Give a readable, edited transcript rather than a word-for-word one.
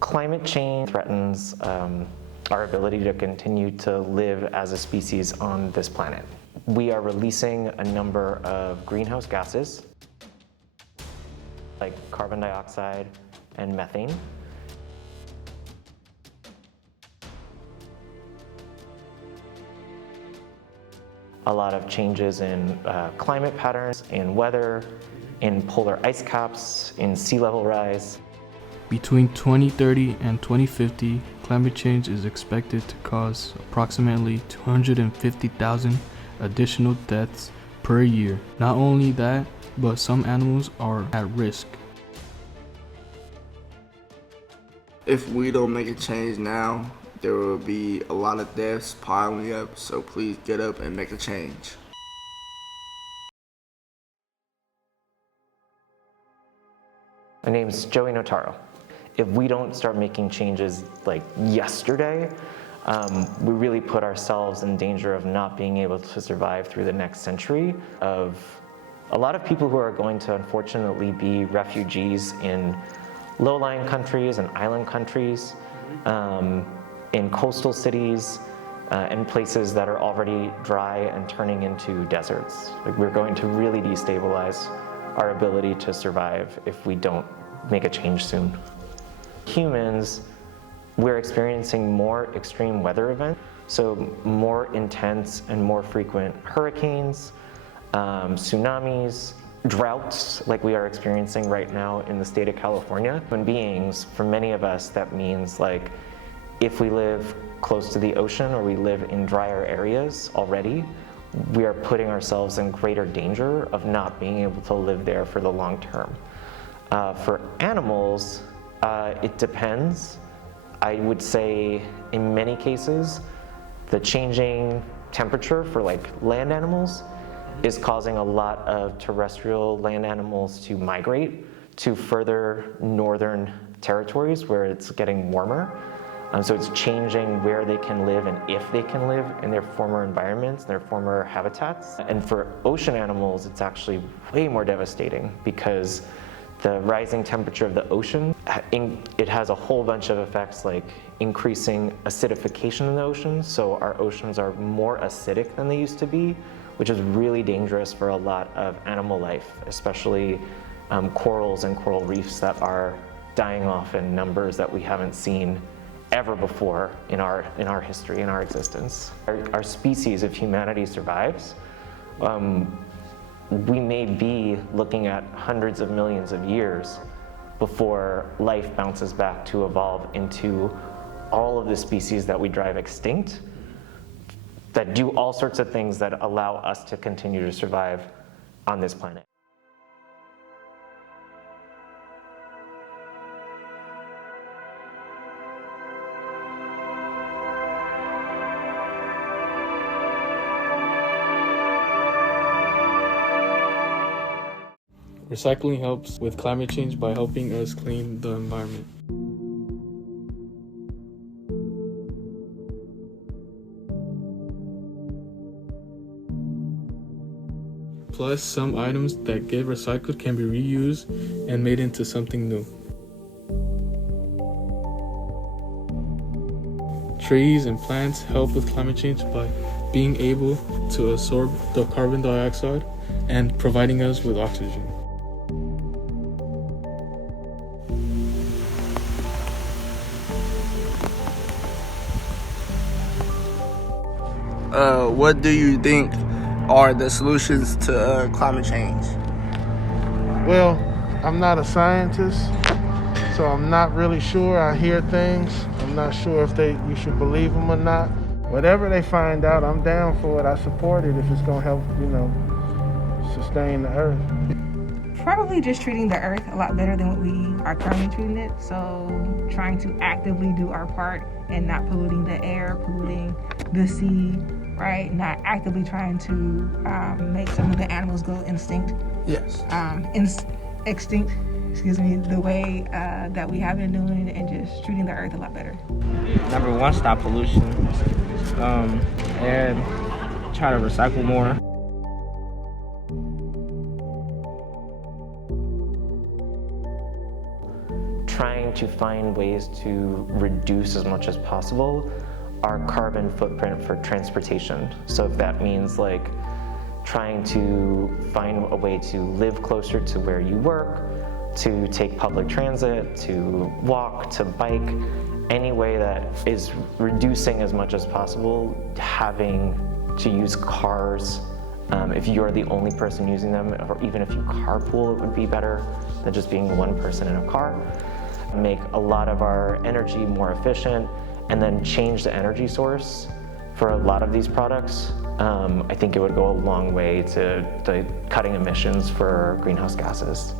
Climate change threatens our ability to continue to live as a species on this planet. We are releasing a number of greenhouse gases, like carbon dioxide and methane. A lot of changes in climate patterns, in weather, in polar ice caps, in sea level rise. Between 2030 and 2050, climate change is expected to cause approximately 250,000 additional deaths per year. Not only that, but some animals are at risk. If we don't make a change now, there will be a lot of deaths piling up, so please get up and make a change. My name's Joey Notaro. If we don't start making changes like yesterday, we really put ourselves in danger of not being able to survive through the next century, of a lot of people who are going to unfortunately be refugees in low-lying countries and island countries, in coastal cities, and places that are already dry and turning into deserts. Like, we're going to really destabilize our ability to survive if we don't make a change soon. Humans, we're experiencing more extreme weather events, so more intense and more frequent hurricanes, tsunamis, droughts like we are experiencing right now in the state of California. Human beings, for many of us, that means like if we live close to the ocean or we live in drier areas already, we are putting ourselves in greater danger of not being able to live there for the long term. For animals, it depends. I would say in many cases, the changing temperature for like land animals is causing a lot of terrestrial land animals to migrate to further northern territories where it's getting warmer. So it's changing where they can live and if they can live in their former environments, their former habitats. And for ocean animals, it's actually way more devastating because the rising temperature of the ocean, it has a whole bunch of effects like increasing acidification in the ocean. So our oceans are more acidic than they used to be, which is really dangerous for a lot of animal life, especially corals and coral reefs that are dying off in numbers that we haven't seen ever before in our history, in our existence. Our species, if humanity survives, we may be looking at hundreds of millions of years before life bounces back to evolve into all of the species that we drive extinct, that do all sorts of things that allow us to continue to survive on this planet. Recycling helps with climate change by helping us clean the environment. Plus, some items that get recycled can be reused and made into something new. Trees and plants help with climate change by being able to absorb the carbon dioxide and providing us with oxygen. What do you think are the solutions to climate change? Well, I'm not a scientist, so I'm not really sure. I hear things. I'm not sure if you should believe them or not. Whatever they find out, I'm down for it. I support it if it's gonna help, sustain the earth. Probably just treating the earth a lot better than what we are currently treating it. So trying to actively do our part and not polluting the air, polluting the sea, right? Not actively trying to make some of the animals go extinct. Yes. Extinct, the way that we have been doing it, and just treating the earth a lot better. Number one, stop pollution, and try to recycle more. trying to find ways to reduce as much as possible our carbon footprint for transportation. So if that means like trying to find a way to live closer to where you work, to take public transit, to walk, to bike, any way that is reducing as much as possible having to use cars. If you're the only person using them, or even if you carpool, it would be better than just being one person in a car. Make a lot of our energy more efficient, and then change the energy source for a lot of these products. I think it would go a long way to cutting emissions for greenhouse gases.